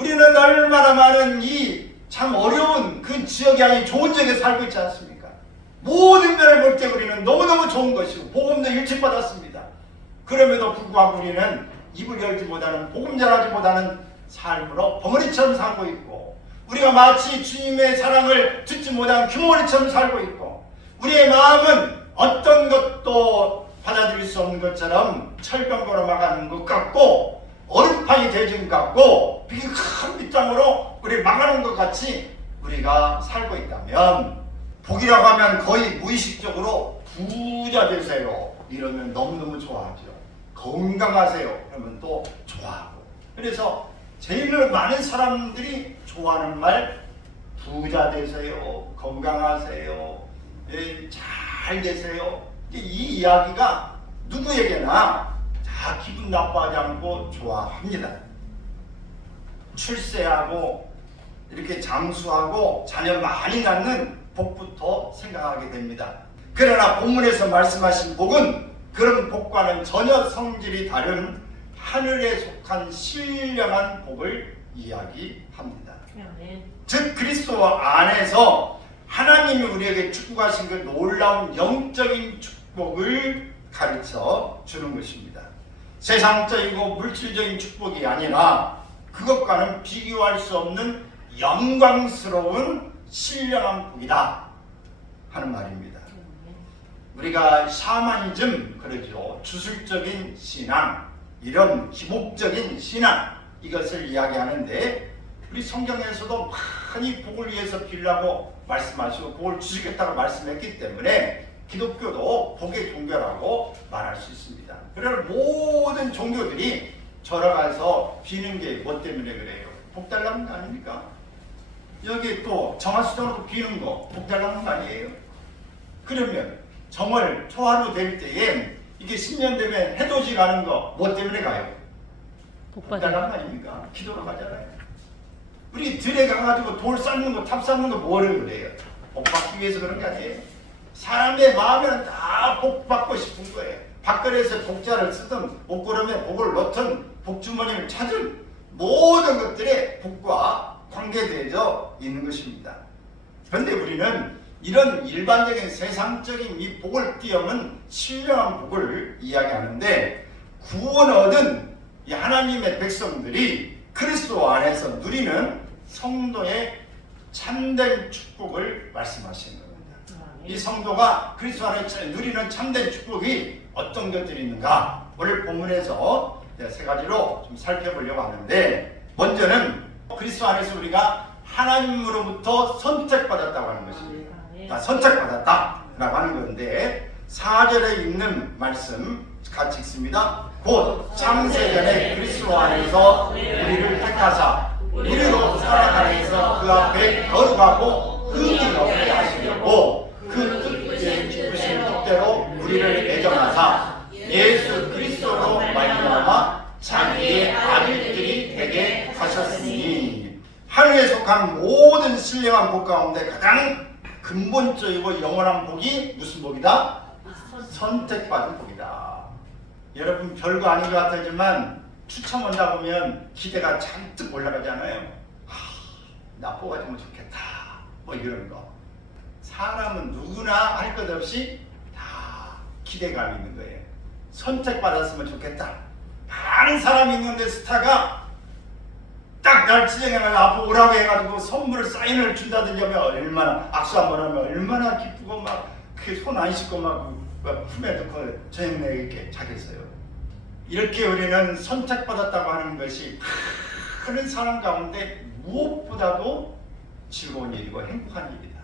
우리는 얼마나 많은 이 참 어려운 그 지역이 아닌 좋은 지역에 살고 있지 않습니까? 모든 면을 볼 때 우리는 너무너무 좋은 것이고 복음도 일찍 받았습니다. 그럼에도 불구하고 우리는 입을 열지 못하는, 복음 전하지 못하는 삶으로 벙어리처럼 살고 있고, 우리가 마치 주님의 사랑을 듣지 못한 규모리처럼 살고 있고, 우리의 마음은 어떤 것도 받아들일 수 없는 것처럼 철병거로 막아는 것 같고, 얼음판이 되진 것 같고, 이게 큰 빗장으로 우리 막아놓은 것 같이 우리가 살고 있다면, 복이라고 하면 거의 무의식적으로 부자 되세요 이러면 너무너무 좋아하죠. 건강하세요 그러면 또 좋아하고. 그래서 제일 많은 사람들이 좋아하는 말, 부자 되세요, 건강하세요, 잘 되세요. 이 이야기가 누구에게나 다 기분 나빠하지 않고 좋아합니다. 출세하고 이렇게 장수하고 자녀 많이 낳는 복부터 생각하게 됩니다. 그러나 본문에서 말씀하신 복은 그런 복과는 전혀 성질이 다른 하늘에 속한 신령한 복을 이야기합니다. 즉 그리스도 안에서 하나님이 우리에게 축복하신 그 놀라운 영적인 축복을 가르쳐 주는 것입니다. 세상적이고 물질적인 축복이 아니라 그것과는 비교할 수 없는 영광스러운 신령한 복이다 하는 말입니다. 우리가 샤머니즘 그러죠. 주술적인 신앙, 이런 기복적인 신앙, 이것을 이야기하는데, 우리 성경에서도 많이 복을 위해서 빌라고 말씀하시고 복을 주시겠다고 말씀했기 때문에 기독교도 복의 종교라고 말할 수 있습니다. 그러나 모든 종교들이 절어가서 비는 게 뭐 때문에 그래요? 복 달라는 거 아닙니까? 여기 또 정화수도로 비는 거 복 달라는 거 아니에요? 그러면 정월 초하루 될 때에 이게 10년 되면 해돋이 가는 거 뭐 때문에 가요? 복 달라는 거 아닙니까? 기도로 가잖아요. 우리 들에 가가지고 돌 쌓는 거, 탑 쌓는 거 뭐를 그래요? 복 받기 위해서 그런 게 아니에요? 사람의 마음에는 다 복 받고 싶은 거예요. 밥그릇에 복자를 쓰든 옷걸음에 복을 넣든 복주머니를 찾은 모든 것들에 복과 관계되어 있는 것입니다. 그런데 우리는 이런 일반적인 세상적인 이 복을 뛰어넘은 신령한 복을 이야기하는데, 구원 얻은 이 하나님의 백성들이 그리스도 안에서 누리는 성도의 참된 축복을 말씀하시는 겁니다. 이 성도가 그리스도 안에서 누리는 참된 축복이 어떤 것들이 있는가, 오늘 본문에서 세 가지로 좀 살펴보려고 하는데, 먼저는 그리스도 안에서 우리가 하나님으로부터 선택받았다고 하는 것입니다. 선택받았다라고 하는 건데, 4절에 있는 말씀 같이 읽습니다. 곧 창세전에 그리스도 안에서 우리를 택하사 우리로 살아가면서 그 앞에 거룩하고 흠이 없게 하시려고 그 뜻에 기쁘신 뜻대로 우리를 애정하사 예수 그리스도로 말미암아 자기의 아들들이 되게 하셨으니, 하늘에 속한 모든 신령한 복 가운데 가장 근본적이고 영원한 복이 무슨 복이다? 선택받은 복이다. 여러분 별거 아닌 것 같지만 추첨 온다 보면 기대가 잔뜩 올라가잖아요. 나 뽑아주면 좋겠다, 뭐 이런 거. 사람은 누구나 할 것 없이 다 기대감이 있는 거예요. 선택받았으면 좋겠다. 많은 사람이 있는데 스타가 딱 날 지정해가지고 앞으로 오라고 해가지고 선물을 사인을 준다든지 하면 얼마나, 악수 한번 하면 얼마나 기쁘고 막 그 손 안 씻고 막 품에 넣고 저녁 내게 자겠어요. 이렇게 우리는 선택받았다고 하는 것이 큰 사람 가운데 무엇보다도 즐거운 일이고 행복한 일이다.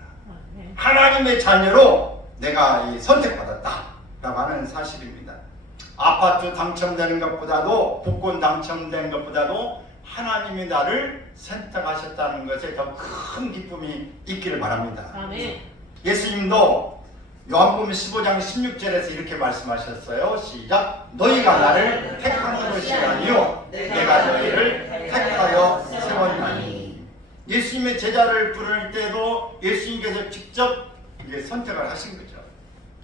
하나님의 자녀로 내가 선택받았다라고 하는 사실입니다. 아파트 당첨되는 것보다도, 복권 당첨된 것보다도 하나님이 나를 선택하셨다는 것에 더 큰 기쁨이 있기를 바랍니다. 아멘. 예수님도 요한복음 15장 16절에서 이렇게 말씀하셨어요. 시작. 너희가 나를 택한 것이 아니요 내가 너희를 택하여 세웠나니. 예수님의 제자를 부를 때도 예수님께서 직접 선택을 하신 거죠.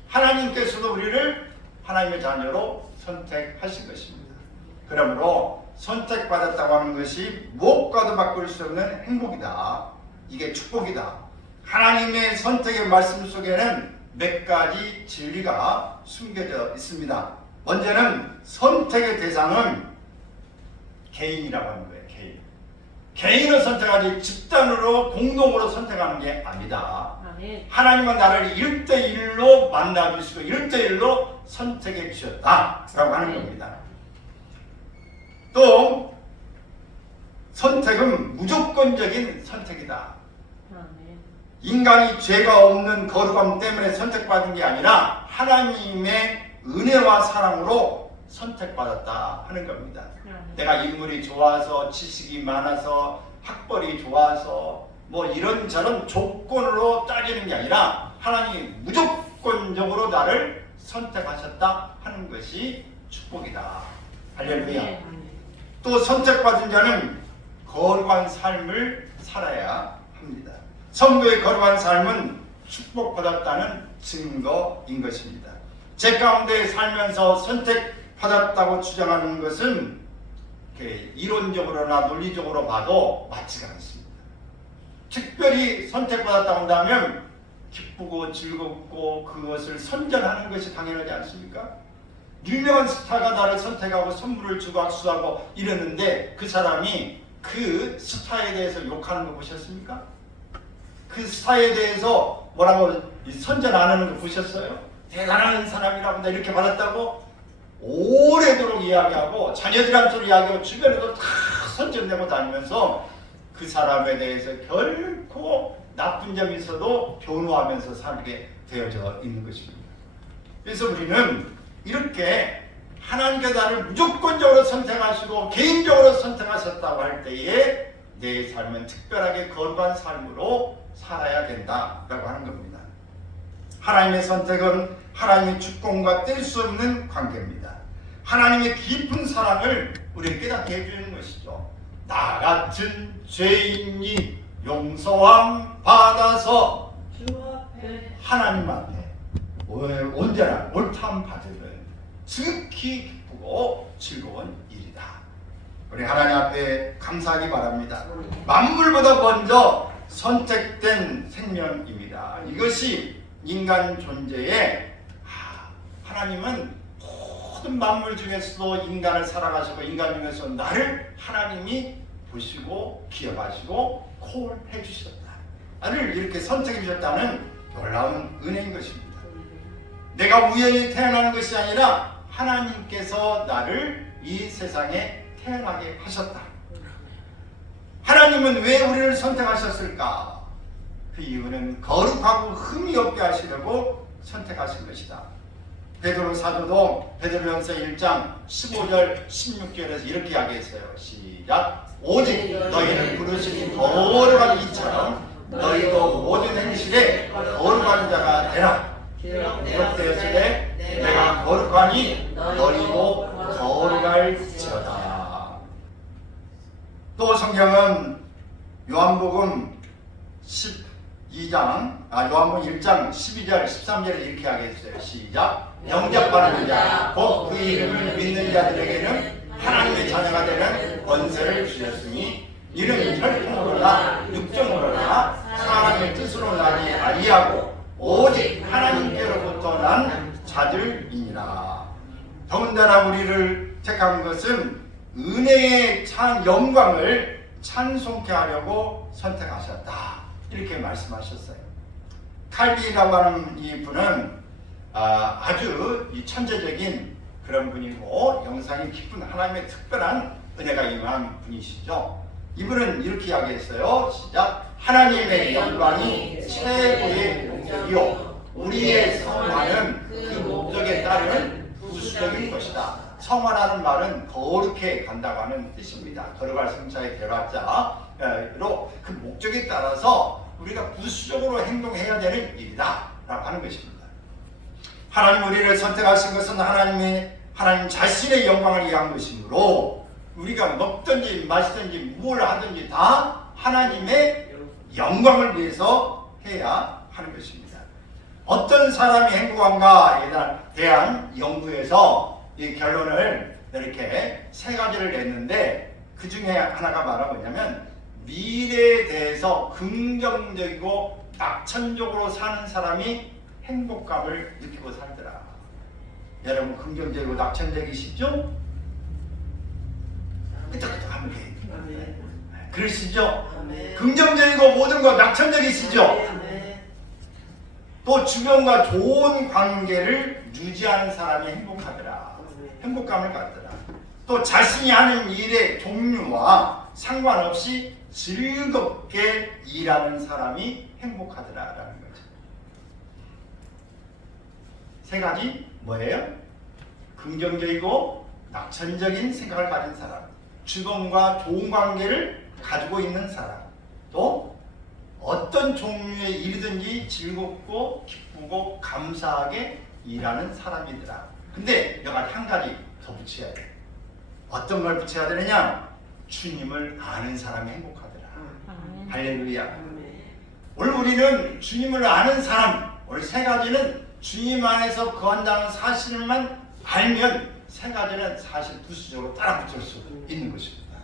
하나님께서도 우리를 하나님의 자녀로 선택하신 것입니다. 그러므로 선택받았다고 하는 것이 무엇과도 바꿀 수 없는 행복이다. 이게 축복이다. 하나님의 선택의 말씀 속에는 몇 가지 진리가 숨겨져 있습니다. 먼저는 선택의 대상은 개인이라고 하는 거예요. 개인을 선택하지 집단으로 공동으로 선택하는 게 아니다. 하나님은 나를 1대1로 만나주시고 1대1로 선택해 주셨다라고 하는 겁니다. 또 선택은 무조건적인 선택이다. 인간이 죄가 없는 거룩함 때문에 선택받은 게 아니라 하나님의 은혜와 사랑으로 선택받았다 하는 겁니다. 내가 인물이 좋아서 지식이 많아서 학벌이 좋아서 뭐 이런저런 조건으로 따지는 게 아니라 하나님이 무조건적으로 나를 선택하셨다 하는 것이 축복이다. 할렐루야. 또 선택받은 자는 거룩한 삶을 살아야 합니다. 성도의 거룩한 삶은 축복받았다는 증거인 것입니다. 제 가운데 살면서 선택받았다고 주장하는 것은 이론적으로나 논리적으로 봐도 맞지가 않습니다. 특별히 선택받았다고 한다면 기쁘고 즐겁고 그것을 선전하는 것이 당연하지 않습니까? 유명한 스타가 나를 선택하고 선물을 주고 악수하고 이러는데 그 사람이 그 스타에 대해서 욕하는 거 보셨습니까? 그 스타에 대해서 뭐라고 선전 안 하는 거 보셨어요? 대단한 사람이라고 나 이렇게 받았다고 오래도록 이야기하고 자녀들한테도 이야기하고 주변에도 다 선전되고 다니면서 그 사람에 대해서 결코 나쁜 점이 있어도 변호하면서 살게 되어져 있는 것입니다. 그래서 우리는 이렇게 하나님께서 나를 무조건적으로 선택하시고 개인적으로 선택하셨다고 할 때에 내 삶은 특별하게 거룩한 삶으로 살아야 된다라고 하는 겁니다. 하나님의 선택은 하나님의 축복과 뗄 수 없는 관계입니다. 하나님의 깊은 사랑을 우리에게 깨닫게 해주는 것이죠. 나 같은 죄인이 용서함 받아서 하나님 앞에 언제나 옳다함 받으면 지극히 기쁘고 즐거운 일이다. 우리 하나님 앞에 감사하기 바랍니다. 만물보다 먼저 선택된 생명입니다. 이것이 인간 존재의 하나님은 모든 만물 중에서도 인간을 사랑하시고 인간 중에서 나를 하나님이 보시고 기억하시고 콜해 주셨다. 나를 이렇게 선택해 주셨다는 놀라운 은혜인 것입니다. 내가 우연히 태어난 것이 아니라 하나님께서 나를 이 세상에 태어나게 하셨다. 하나님은 왜 우리를 선택하셨을까? 그 이유는 거룩하고 흠이 없게 하시려고 선택하신 것이다. 베드로 사도도 베드로전서 1장 15절 16절에서 이렇게 이야기했어요. 시작. 오직 너희를 부르시니 거룩한 이처럼 너희도 모든 행실에 거룩한 자가 되라. 기록되었으되 내가 거룩하니 너희도 거룩할지어다. 또 성경은 요한복음 요한복음 1장 12절 13절에 이렇게 하겠어요. 시작. 영접하는 자 곧 그 이름을 믿는 자들에게는 하나님의 자녀가 되는 권세를 주셨으니 이는 혈통으로나 육정으로나 사람의 뜻으로 나지 아니하고 오직 하나님께로부터 난 자들이니라. 더군다나 우리를 택한 것은 은혜의 영광을 찬송케 하려고 선택하셨다. 이렇게 말씀하셨어요. 칼빈이라고 하는 이 분은 아주 천재적인 그런 분이고 영상이 깊은 하나님의 특별한 은혜가 임한 분이시죠. 이분은 이렇게 이야기했어요. 시작. 하나님의 영광이 최고의 목적이요 우리의 성화는 그 목적에 따르는 부수적인 것이다. 성화라는 말은 거룩해 간다고 하는 뜻입니다. 거룩할 성자의 대화자로 그 목적에 따라서 우리가 부수적으로 행동해야 되는 일이다 라고 하는 것입니다. 하나님 우리를 선택하신 것은 하나님 자신의 영광을 위한 것이므로 우리가 먹든지 마시든지 뭘 하든지 다 하나님의 영광을 위해서 해야 하는 것입니다. 어떤 사람이 행복한가에 대한 연구에서 이 결론을 이렇게 세 가지를 냈는데 그 중에 하나가 바로 뭐냐면 미래에 대해서 긍정적이고 낙천적으로 사는 사람이 행복감을 느끼고 살더라. 여러분 긍정적이고 낙천적이시죠? 끄떡끄떡 하면 돼. 그러시죠? 긍정적이고 모든 것 낙천적이시죠? 또 주변과 좋은 관계를 유지하는 사람이 행복하더라. 행복감을 갖더라. 또 자신이 하는 일의 종류와 상관없이 즐겁게 일하는 사람이 행복하더라라는 거죠. 세 가지 뭐예요? 긍정적이고 낙천적인 생각을 가진 사람, 주변과 좋은 관계를 가지고 있는 사람, 또 어떤 종류의 일이든지 즐겁고 기쁘고 감사하게 일하는 사람이더라. 근데 여기 한 가지 더 붙여야 돼. 어떤 걸 붙여야 되느냐? 주님을 아는 사람이 행복하더라. 할렐루야. 오늘 우리는 주님을 아는 사람, 오늘 세 가지는 주님 안에서 거한다는 사실만 알면 세 가지는 사실 부수적으로 따라 붙을 수 있는 것입니다.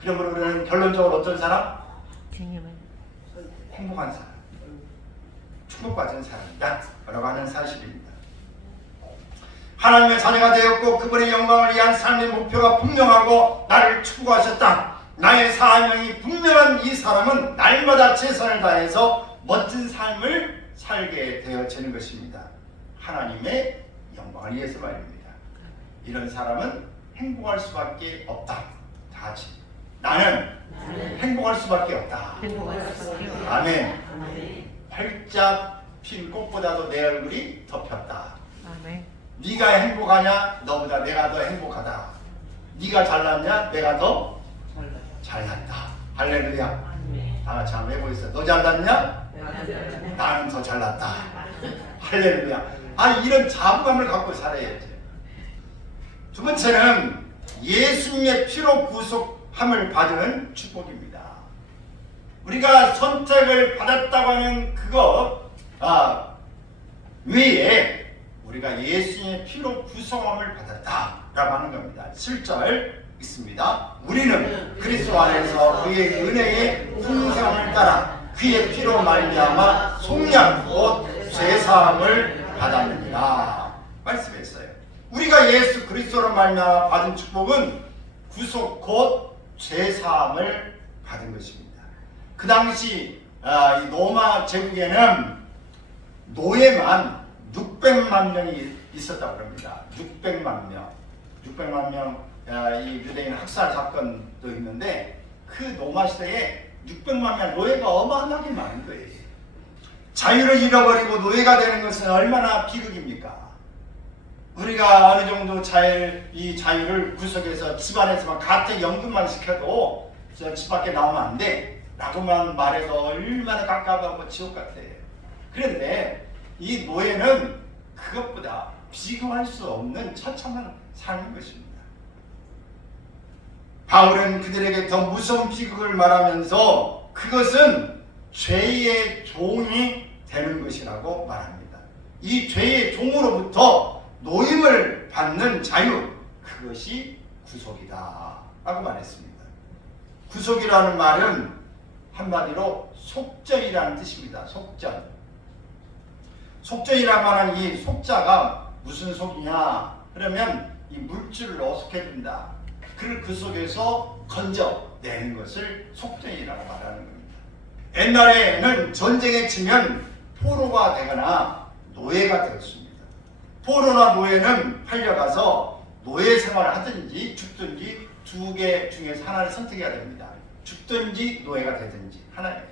그러므로 우리는 결론적으로 어떤 사람? 행복한 사람, 축복받은 사람이다 라고 하는 사실입니다. 하나님의 자녀가 되었고 그분의 영광을 위한 삶의 목표가 분명하고 나를 축복하셨다. 나의 사명이 분명한 이 사람은 날마다 최선을 다해서 멋진 삶을 살게 되어지는 것입니다. 하나님의 영광을 위해서 말입니다. 이런 사람은 행복할 수밖에 없다. 다 같이 나는 행복할 수밖에 없다. 아멘. 활짝 핀 꽃보다도 내 얼굴이 더 폈다. 네가 행복하냐? 너보다 내가 더 행복하다. 네가 잘났냐? 내가 더 잘났다. 할렐루야. 다 같이 한번 해보겠어요. 너 잘났냐? 나는 더 잘났다. 할렐루야. 이런 자부감을 갖고 살아야지. 두 번째는 예수님의 피로 구속함을 받은 축복입니다. 우리가 선택을 받았다고 하는 그것 외에 우리가 예수님의 피로 구속함을 받았다라고 하는 겁니다. 7절 있습니다. 우리는 그리스도 안에서 그의 은혜의 풍성함을 따라 그의 피로 말미암아 속량 곧 죄사함을 받았느니라 말씀했어요. 우리가 예수 그리스도로 말미암아 받은 축복은 구속 곧 죄사함을 받은 것입니다. 그 당시 이 로마 제국에는 노예만 600만 명이 있었다고 합니다. 600만 명. 600만 명 이 유대인 학살 사건도 있는데 그 로마 시대에 600만 명 노예가 어마어마하게 많은 거예요. 자유를 잃어버리고 노예가 되는 것은 얼마나 비극입니까? 우리가 어느 정도 이 자유를 구속해서 집안에서만 가택연금만 시켜도 집 밖에 나오면 안 돼 라고만 말해서 얼마나 깝깝하고 지옥 같아요. 그런데 이 노예는 그것보다 비교할 수 없는 처참한 삶인 것입니다. 바울은 그들에게 더 무서운 비극을 말하면서 그것은 죄의 종이 되는 것이라고 말합니다. 이 죄의 종으로부터 노임을 받는 자유, 그것이 구속이다 라고 말했습니다. 구속이라는 말은 한마디로 속전이라는 뜻입니다. 속전. 속전이라고 하는 이 속자가 무슨 속이냐? 그러면 이 물질을 어숙해준다. 그를 그 속에서 건져내는 것을 속전이라고 말하는 겁니다. 옛날에는 전쟁에 치면 포로가 되거나 노예가 되었습니다. 포로나 노예는 팔려가서 노예 생활을 하든지 죽든지 두 개 중에서 하나를 선택해야 됩니다. 죽든지 노예가 되든지 하나예요.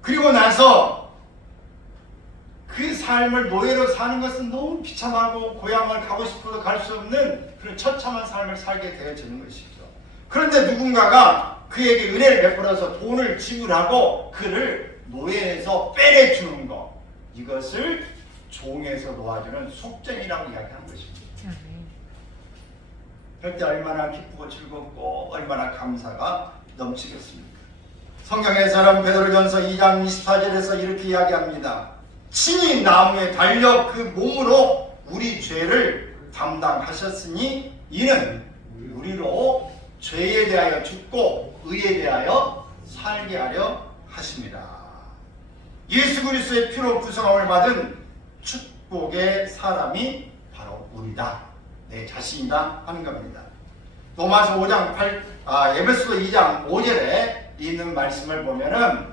그리고 나서 그 삶을 노예로 사는 것은 너무 비참하고 고향을 가고 싶어도 갈 수 없는 그런 처참한 삶을 살게 되어지는 것이죠. 그런데 누군가가 그에게 은혜를 베풀어서 돈을 지불하고 그를 노예에서 빼내주는 것, 이것을 종에서 놓아주는 속전이라고 이야기하는 것입니다. 그때 얼마나 기쁘고 즐겁고 얼마나 감사가 넘치겠습니까? 성경에서는 베드로전서 2장 24절에서 이렇게 이야기합니다. 친히 나무에 달려 그 몸으로 우리 죄를 감당하셨으니 이는 우리로 죄에 대하여 죽고 의에 대하여 살게 하려 하십니다. 예수 그리스도의 피로 구성함을 받은 축복의 사람이 바로 우리다, 내 자신이다 하는 겁니다. 로마서 5장 에베소서 2장 5절에 있는 말씀을 보면은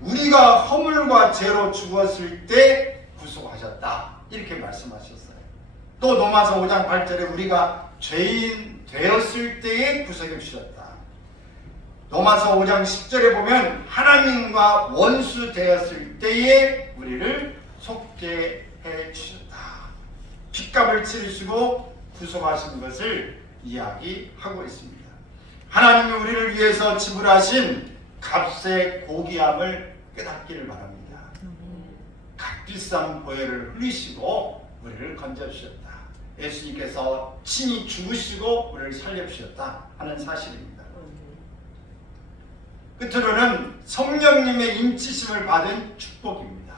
우리가 허물과 죄로 죽었을 때 구속하셨다 이렇게 말씀하셨어요. 또 로마서 5장 8절에 우리가 죄인 되었을 때에 구속해 주셨다. 로마서 5장 10절에 보면 하나님과 원수 되었을 때에 우리를 속죄해 주셨다. 핏값을 치르시고 구속하신 것을 이야기하고 있습니다. 하나님이 우리를 위해서 지불하신 값의 고귀함을 깨닫기를 바랍니다. 값비싼 보혈을 흘리시고 우리를 건져주셨다. 예수님께서 친히 죽으시고 우리를 살려주셨다 하는 사실입니다. 끝으로는 성령님의 인치심을 받은 축복입니다.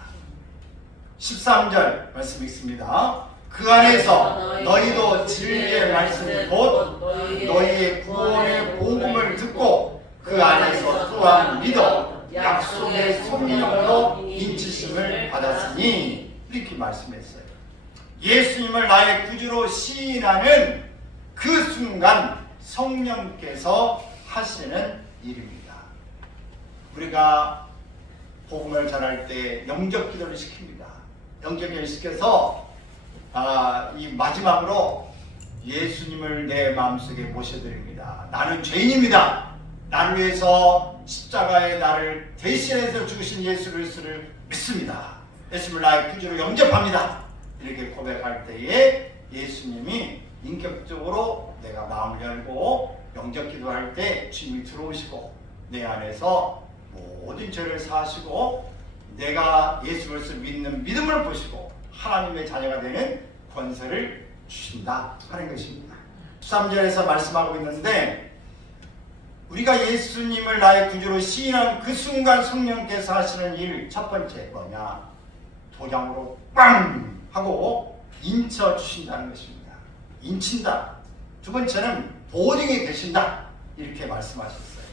13절 말씀 있습니다. 그 안에서 너희도 진리의 말씀 곧 너희의 구원의 복음을 듣고 그 안에서 또한 믿어 약속의 성령으로 인치심을 받았으니 이렇게 말씀했어요. 예수님을 나의 구주로 시인하는 그 순간 성령께서 하시는 일입니다. 우리가 복음을 전할 때 영접 기도를 시킵니다. 영접 기도를 시켜서 이 마지막으로 예수님을 내 마음속에 모셔드립니다. 나는 죄인입니다. 나를 위해서 십자가에 나를 대신해서 죽으신 예수 그리스도를 믿습니다. 예수님을 나의 구주로 영접합니다. 이렇게 고백할 때에 예수님이 인격적으로 내가 마음을 열고 영접 기도할 때 주님이 들어오시고 내 안에서 모든 죄를 사하시고 내가 예수 그리스도를 믿는 믿음을 보시고 하나님의 자녀가 되는 권세를 주신다 하는 것입니다. 13절에서 말씀하고 있는데 우리가 예수님을 나의 구주로 시인한 그 순간 성령께서 하시는 일 첫 번째 뭐냐? 도장으로 빵 하고 인쳐 주신다는 것입니다. 인친다. 두 번째는 보증이 되신다 이렇게 말씀하셨어요.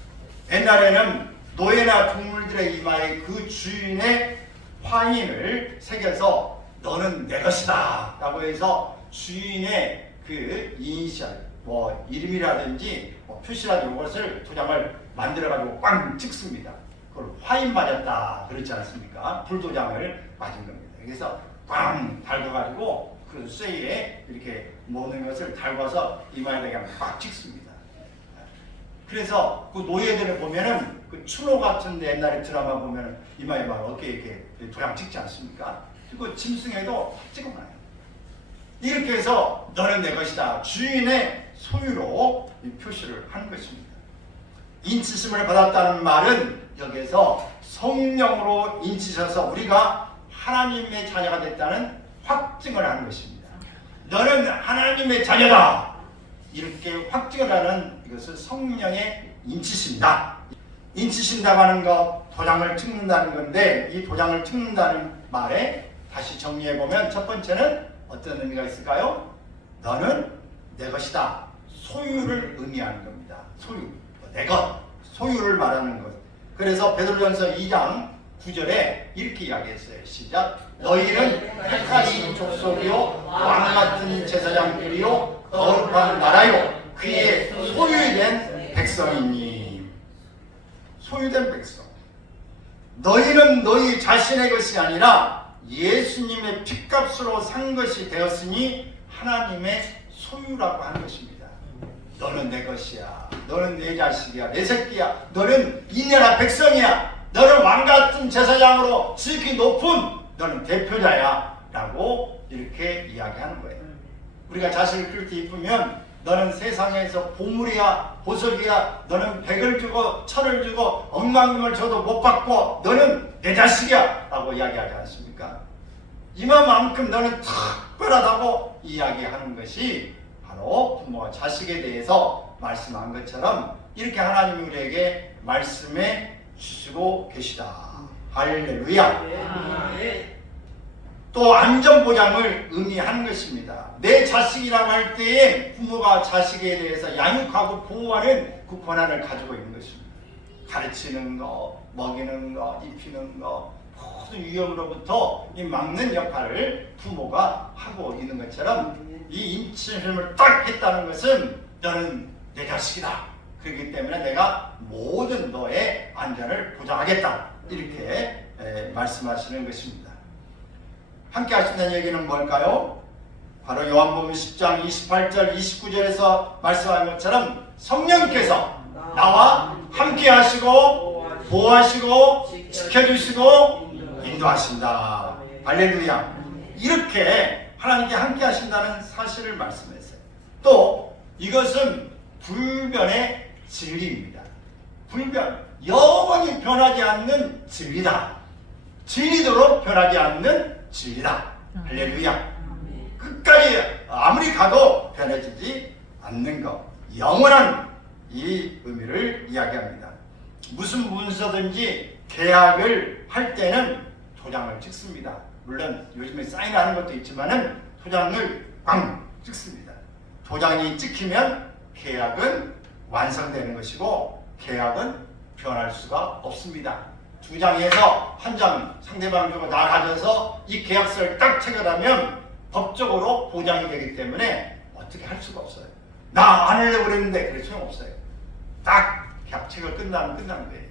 옛날에는 노예나 동물들의 이마에 그 주인의 화인을 새겨서 너는 내 것이다 라고 해서 주인의 그 이니셜 이름이라든지 표시라든지 이것을 도장을 만들어 가지고 꽝 찍습니다. 그걸 화인 맞았다 그렇지 않습니까? 불도장을 맞은 겁니다. 그래서 꽝 달궈가지고 그 쇠에 이렇게 모는 것을 달궈서 이마에다 그냥 꽉 찍습니다. 그래서 그 노예들을 보면은 그 추노 같은 데 옛날에 드라마 보면은 이마에 막 어깨에 이렇게 도장 찍지 않습니까? 그리고 짐승에도 찍어놔요. 이렇게 해서 너는 내 것이다. 주인의 소유로 이 표시를 하는 것입니다. 인치심을 받았다는 말은 여기에서 성령으로 인치셔서 우리가 하나님의 자녀가 됐다는 확증을 하는 것입니다. 너는 하나님의 자녀다. 이렇게 확증을 하는 이것을 성령의 인치심이다. 인치신다고 하는 것, 도장을 찍는다는 건데 이 도장을 찍는다는 말에 다시 정리해보면 첫 번째는 어떤 의미가 있을까요? 너는 내 것이다. 소유를 의미하는 겁니다. 소유, 내 것, 소유를 말하는 것. 그래서 베드로전서 2장 9절에 이렇게 이야기했어요. 시작. 너희는 택하신 족속이요 왕같은 제사장들이요 거룩한 나라요 그의 소유된 백성이니. 소유된 백성. 너희는 너희 자신의 것이 아니라 예수님의 핏값으로 산 것이 되었으니 하나님의 소유라고 하는 것입니다. 너는 내 것이야. 너는 내 자식이야. 내 새끼야. 너는 이 나라 백성이야. 너는 왕같은 제사장으로 지극히 높은 너는 대표자야 라고 이렇게 이야기하는 거예요. 우리가 자식을 그렇게 이쁘면 너는 세상에서 보물이야, 보석이야, 너는 백을 주고 천을 주고 억만금을 줘도 못 받고 너는 내 자식이야 라고 이야기하지 않습니까? 이만큼 너는 특별하다고 이야기하는 것이 바로 부모가 자식에 대해서 말씀한 것처럼 이렇게 하나님이 우리에게 말씀해 주시고 계시다. 할렐루야. 또 안전보장을 의미하는 것입니다. 내 자식이라고 할 때에 부모가 자식에 대해서 양육하고 보호하는 그 권한을 가지고 있는 것입니다. 가르치는 거, 먹이는 거, 입히는 거, 모든 위험으로부터 이 막는 역할을 부모가 하고 있는 것처럼 이 인치심을 딱 했다는 것은 너는 내 자식이다. 그렇기 때문에 내가 모든 너의 안전을 보장하겠다. 이렇게 말씀하시는 것입니다. 함께 하신다는 얘기는 뭘까요? 바로 요한복음 10장 28절 29절에서 말씀하는 것처럼 성령께서 나와 함께 하시고 보호하시고 지켜주시고 인도하신다. 할렐루야. 이렇게 하나님께 함께 하신다는 사실을 말씀했어요. 또 이것은 불변의 진리입니다. 불변, 영원히 변하지 않는 진리다. 진리도록 변하지 않는 진리다. 할렐루야. 끝까지 아무리 가도 변해지지 않는 것, 영원한 이 의미를 이야기합니다. 무슨 문서든지 계약을 할 때는 도장을 찍습니다. 물론 요즘에 사인하는 것도 있지만은 도장을 꽝 찍습니다. 도장이 찍히면 계약은 완성되는 것이고 계약은 변할 수가 없습니다. 두 장에서 한 장 상대방 주고 나 가져서 이 계약서를 딱 체결하면 법적으로 보장이 되기 때문에 어떻게 할 수가 없어요. 나 안 하려고 그랬는데 그래 소용없어요. 딱 계약 체결 끝나면 끝나는 거예요.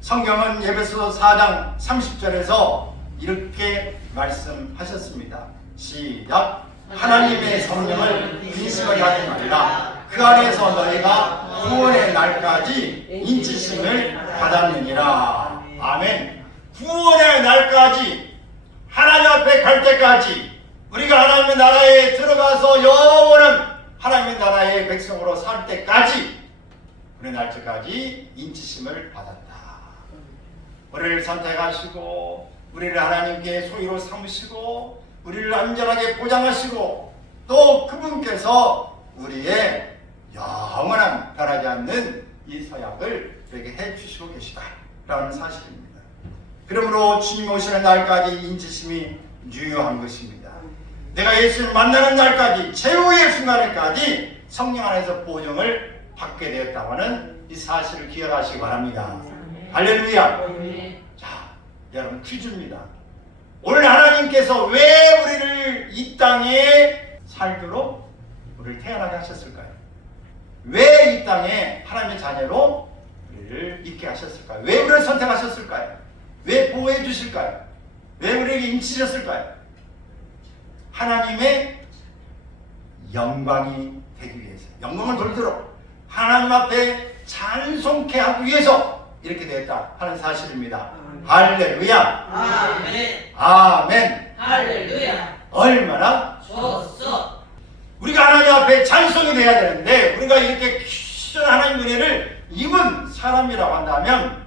성경은 에베소서 4장 30절에서 이렇게 말씀하셨습니다. 시작. 하나님의 성령을 근심하게 하지 말라. 그 안에서 너희가 구원의 날까지 인치심을 받았느니라. 아멘. 구원의 날까지 하나님 앞에 갈 때까지 우리가 하나님의 나라에 들어가서 영원한 하나님의 나라의 백성으로 살 때까지 우리 날짜까지 인치심을 받았다. 우리를 선택하시고 우리를 하나님께 소유로 삼으시고 우리를 안전하게 보장하시고 또 그분께서 우리의 영원한 변하지 않는 이 서약을 우리에게 해주시고 계시다 라는 사실입니다. 그러므로 주님 오시는 날까지 인치심이 중요한 것입니다. 내가 예수를 만나는 날까지 최후의 순간에까지 성령 안에서 보증을 받게 되었다고 하는 이 사실을 기억하시기 바랍니다. 할렐루야. 자, 여러분 퀴즈입니다. 오늘 하나님께서 왜 우리를 이 땅에 살도록 우리를 태어나게 하셨을까요? 왜 이 땅에 하나님의 자녀로 우리를 있게 하셨을까요? 왜 우리를 선택하셨을까요? 왜 보호해 주실까요? 왜 우리에게 인치셨을까요? 하나님의 영광이 되기 위해서, 영광을 돌도록 하나님 앞에 찬송케 하기 위해서 이렇게 됐다 하는 사실입니다. 할렐루야. 아멘. 아멘. 할렐루야. 얼마나 좋았어. 우리가 하나님 앞에 찬송이 돼야 되는데 우리가 이렇게 귀한 하나님 은혜를 입은 사람이라고 한다면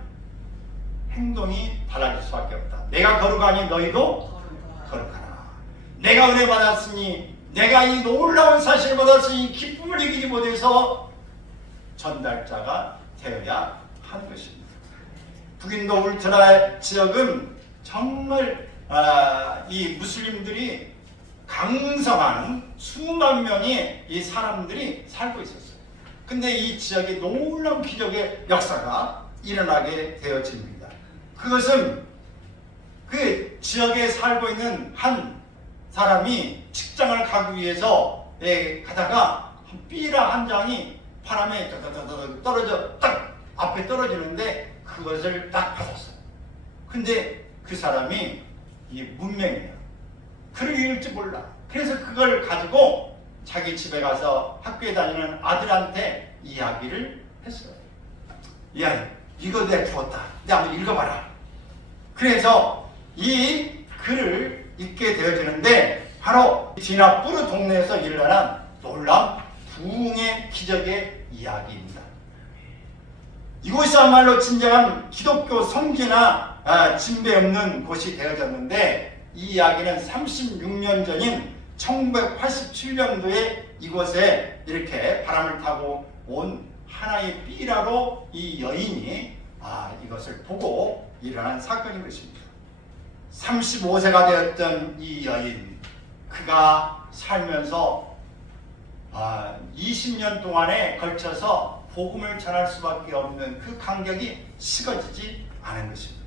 행동이 달라질 수밖에 없다. 내가 거룩하니 너희도 거룩하라. 내가 은혜 받았으니, 내가 이 놀라운 사실을 받았으니 기쁨을 이기지 못해서 전달자가 되어야 하는 것입니다. 북인도 울트라 지역은 정말 이 무슬림들이 강성한 수만 명의 이 사람들이 살고 있었어요. 근데 이 지역에 놀라운 기적의 역사가 일어나게 되어집니다. 그것은 그 지역에 살고 있는 한 사람이 직장을 가기 위해서 가다가 삐라 한 장이 바람에 떨어져 딱 앞에 떨어지는데 그것을 딱 받았어요. 근데 그 사람이 이 문맹이에요. 글을 읽을 줄 몰라. 그래서 그걸 가지고 자기 집에 가서 학교에 다니는 아들한테 이야기를 했어요. 야, 이거 내가 주었다. 내가 한번 읽어봐라. 그래서 이 글을 읽게 되어지는데 바로 디나뿌르 동네에서 일어난 놀라운 부흥의 기적의 이야기입니다. 이곳이야말로 진정한 기독교 성지나 진배 없는 곳이 되어졌는데 이 이야기는 36년 전인 1987년도에 이곳에 이렇게 바람을 타고 온 하나의 삐라로 이 여인이 이것을 보고 일어난 사건인 것입니다. 35세가 되었던 이 여인, 그가 살면서 20년 동안에 걸쳐서 복음을 전할 수밖에 없는 그 간격이 식어지지 않은 것입니다.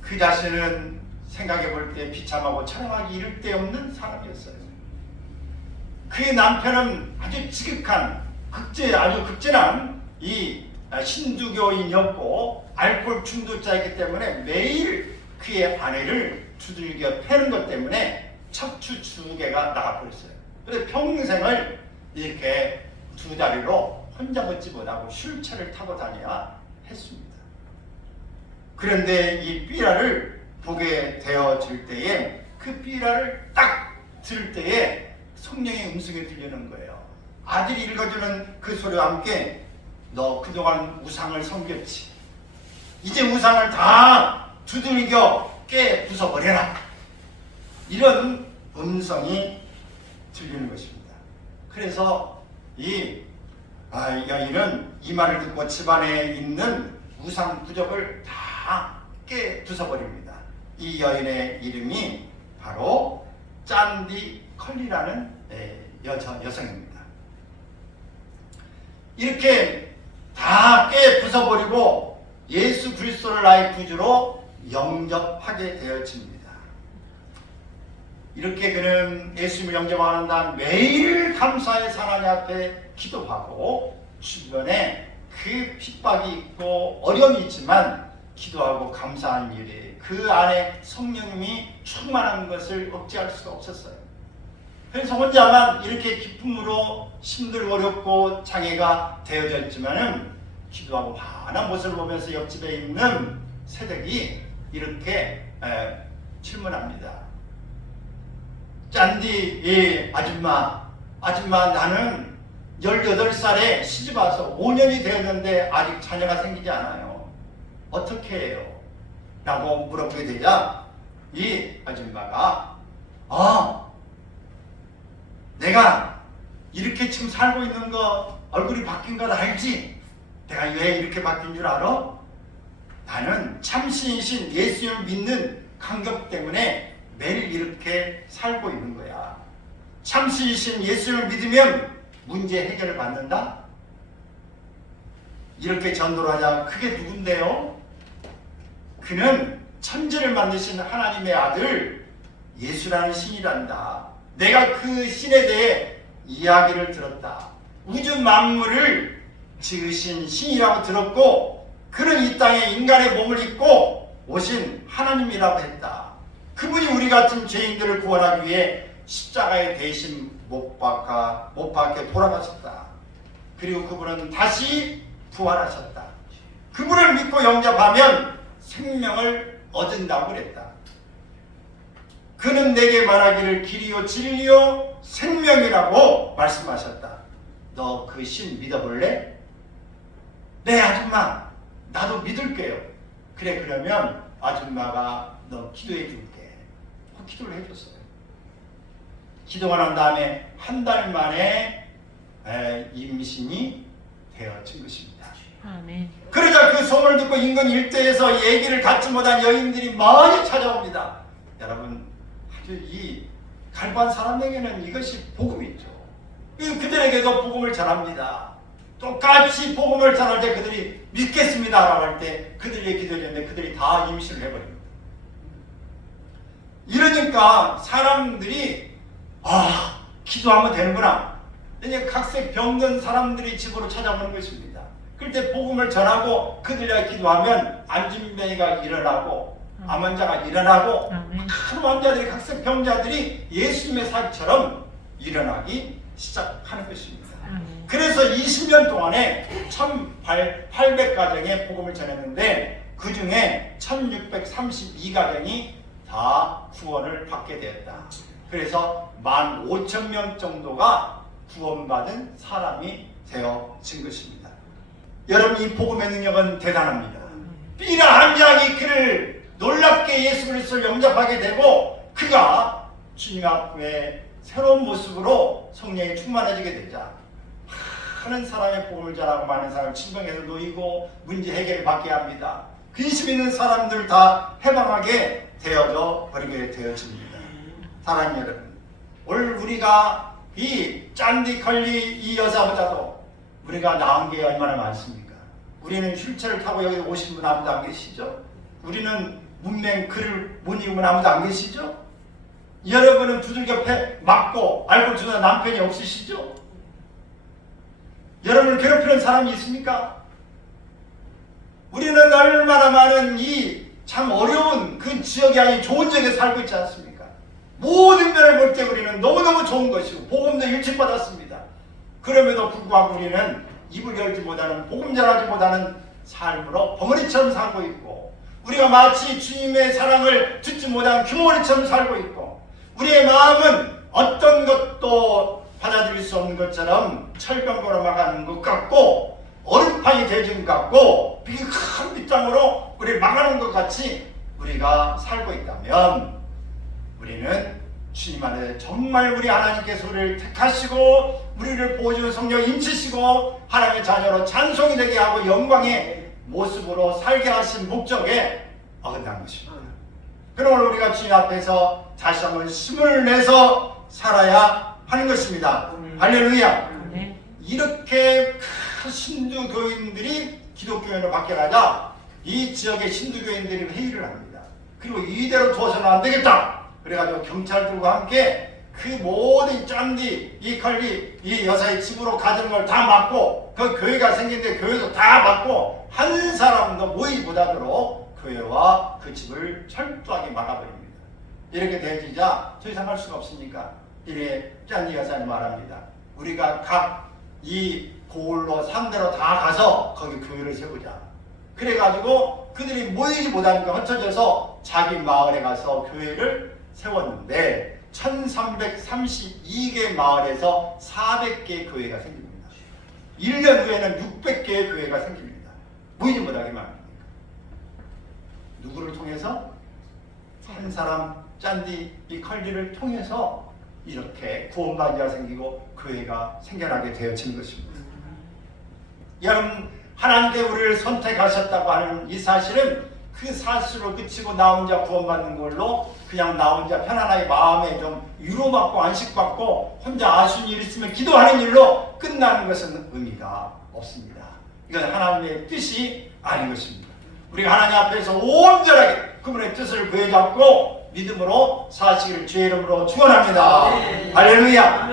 그 자신은 생각해 볼 때 비참하고 처량하기 이를 데 없는 사람이었어요. 그의 남편은 아주 지극한 아주 극진한 이 신두교인이었고 알코올 중독자이기 때문에 매일 그의 아내를 두들겨 패는 것 때문에 척추 2개가 나가버렸어요. 그래서 평생을 이렇게 두 다리로 혼자 걷지 못하고 휠체어를 타고 다녀야 했습니다. 그런데 이 삐라를 보게 되어질 때에 그 삐라를 딱 들을 때에 성령의 음성이 들리는 거예요. 아들이 읽어주는 그 소리와 함께 너 그동안 우상을 섬겼지. 이제 우상을 다 두들겨 깨 부숴버려라. 이런 음성이 들리는 것입니다. 그래서 이 여인은 이 말을 듣고 집안에 있는 우상 부적을 다 깨 부숴버립니다. 이 여인의 이름이 바로 짠디 컬리라는 여성입니다. 이렇게 다 깨 부숴버리고 예수 그리스도를 나의 구주로 영접하게 되어집니다. 이렇게 그는 예수님을 영접하는 다음 매일 감사의 하나님 앞에 기도하고 주변에 그 핍박이 있고 어려움이 있지만 기도하고 감사한 일에 그 안에 성령님이 충만한 것을 억제할 수가 없었어요. 그래서 혼자만 이렇게 기쁨으로 힘들고 어렵고 장애가 되어져 있지만은 기도하고 환한 모습을 보면서 옆집에 있는 새댁이 이렇게 질문합니다. 짠디 아줌마 나는 18살에 시집 와서 5년이 되었는데 아직 자녀가 생기지 않아요. 어떻게 해요? 라고 물어보게 되자 이 아줌마가 내가 이렇게 지금 살고 있는 거 얼굴이 바뀐 걸 알지? 내가 왜 이렇게 바뀐 줄 알아? 나는 참신이신 예수님을 믿는 감격 때문에 매일 이렇게 살고 있는 거야. 참신이신 예수님을 믿으면 문제 해결을 받는다? 이렇게 전도를 하자. 그게 누군데요? 그는 천지를 만드신 하나님의 아들 예수라는 신이란다. 내가 그 신에 대해 이야기를 들었다. 우주 만물을 지으신 신이라고 들었고 그는 이 땅에 인간의 몸을 입고 오신 하나님이라고 했다. 그분이 우리 같은 죄인들을 구원하기 위해 십자가에 대신 못 박혀 돌아가셨다. 그리고 그분은 다시 부활하셨다. 그분을 믿고 영접하면 생명을 얻은다고 그랬다. 그는 내게 말하기를 길이요 진리요 생명이라고 말씀하셨다. 너 그 신 믿어볼래? 네 아줌마 나도 믿을게요. 그래 그러면 아줌마가 너 기도해 줄게. 기도를 해줬어요. 기도가 난 다음에 한 달 만에 임신이 되어진 것입니다. 아멘. 그러자 그 소문을 듣고 인근 일대에서 얘기를 갖지 못한 여인들이 많이 찾아옵니다. 여러분 아주 이 갈구한 사람에게는 이것이 복음이죠. 그들에게도 복음을 전합니다. 똑같이 복음을 전할 때 그들이 믿겠습니다 라고 할 때 그들이 기도했는데 그들이 다 임신을 해버립니다. 이러니까 사람들이 기도하면 되는구나. 이제 각색 병든 사람들이 집으로 찾아오는 것입니다. 그럴 때 복음을 전하고 그들에게 기도하면 안진병이가 일어나고 암 환자가 일어나고 큰 환자들이 각색 병자들이 예수님의 사기처럼 일어나기 시작하는 것입니다. 그래서 20년 동안에 1800가정의 복음을 전했는데 그 중에 1632가정이 다 구원을 받게 되었다. 그래서 15,000명 정도가 구원받은 사람이 되어진 것입니다. 여러분 이 복음의 능력은 대단합니다. 삐라 한 장이 그를 놀랍게 예수 그리스도를 영접하게 되고 그가 주님 앞에 새로운 모습으로 성령이 충만해지게 되자 많은 사람의 복음을 전하고 많은 사람을 질병에서 놓이고 문제 해결을 받게 합니다. 근심 있는 사람들 다 해방하게 되어져 버리게 되어집니다. 사랑하는 여러분, 오늘 우리가 이 짠디 컬리 이 여자보다도 우리가 나은 게 얼마나 많습니까? 우리는 휠체어를 타고 여기 오신 분 아무도 안 계시죠? 우리는 문맹 글을 못 읽으면 아무도 안 계시죠? 여러분은 두들겨 맞고 알고 주는 남편이 없으시죠? 여러분을 괴롭히는 사람이 있습니까? 우리는 얼마나 많은 이 참 어려운 그 지역이 아닌 좋은 지역에 살고 있지 않습니까? 모든 면을 볼 때 우리는 너무너무 좋은 것이고 복음도 일찍 받았습니다. 그럼에도 불구하고 우리는 입을 열지 못하는 복음 전하지 못하는 삶으로 벙어리처럼 살고 있고, 우리가 마치 주님의 사랑을 듣지 못한 규모리처럼 살고 있고, 우리의 마음은 어떤 것도 받아들일 수 없는 것처럼 철병으로 막아는 것 같고, 얼음판이 되진 것 같고, 비기 큰 빗장으로 우리를 막아놓은 것 같이 우리가 살고 있다면, 우리는 주님 안에 정말 우리 하나님께서 우리를 택하시고 우리를 보호주는 성령 인치시고 하나님의 자녀로 찬송이 되게 하고 영광의 모습으로 살게 하신 목적에 어긋난 것입니다. 그러므로 우리가 주님 앞에서 다시 한번 힘을 내서 살아야 하는 것입니다. 할렐루야. 이렇게 큰 신두교인들이 기독교인으로 바뀌어가자 이 지역의 신두교인들이 회의를 합니다. 그리고 이대로 두어서는 안 되겠다. 그래가지고 경찰들과 함께 그 모든 짠디, 이 칼리, 이 여사의 집으로 가는 걸 다 막고, 그 교회가 생긴데 교회도 다 막고, 한 사람도 모이지 못하도록 교회와 그 집을 철저하게 막아버립니다. 이렇게 되어지자 더 이상 할 수가 없으니까 이래 짠디 여사님 말합니다. 우리가 각 이 고을로 산대로 다 가서 거기 교회를 세우자. 그래가지고 그들이 모이지 못하니까 흩어져서 자기 마을에 가서 교회를 세웠는데 1332개 마을에서 400개의 교회가 생깁니다. 1년 후에는 600개의 교회가 생깁니다. 모이지 못하게 말입니까? 누구를 통해서? 한 사람 짠디 이 컬리를 통해서 이렇게 구원받은 자가 생기고 교회가 생겨나게 되어진 것입니다. 여러분, 하나님께 우리를 선택하셨다고 하는 이 사실은 그 사실로 그치고 나 혼자 구원받는 걸로 그냥 나 혼자 편안하게 마음에 좀 위로받고 안식받고 혼자 아쉬운 일 있으면 기도하는 일로 끝나는 것은 의미가 없습니다. 이건 하나님의 뜻이 아닌 것입니다. 우리가 하나님 앞에서 온전하게 그분의 뜻을 구해잡고 믿음으로 사시기를 주의 이름으로 축원합니다. 할렐루야.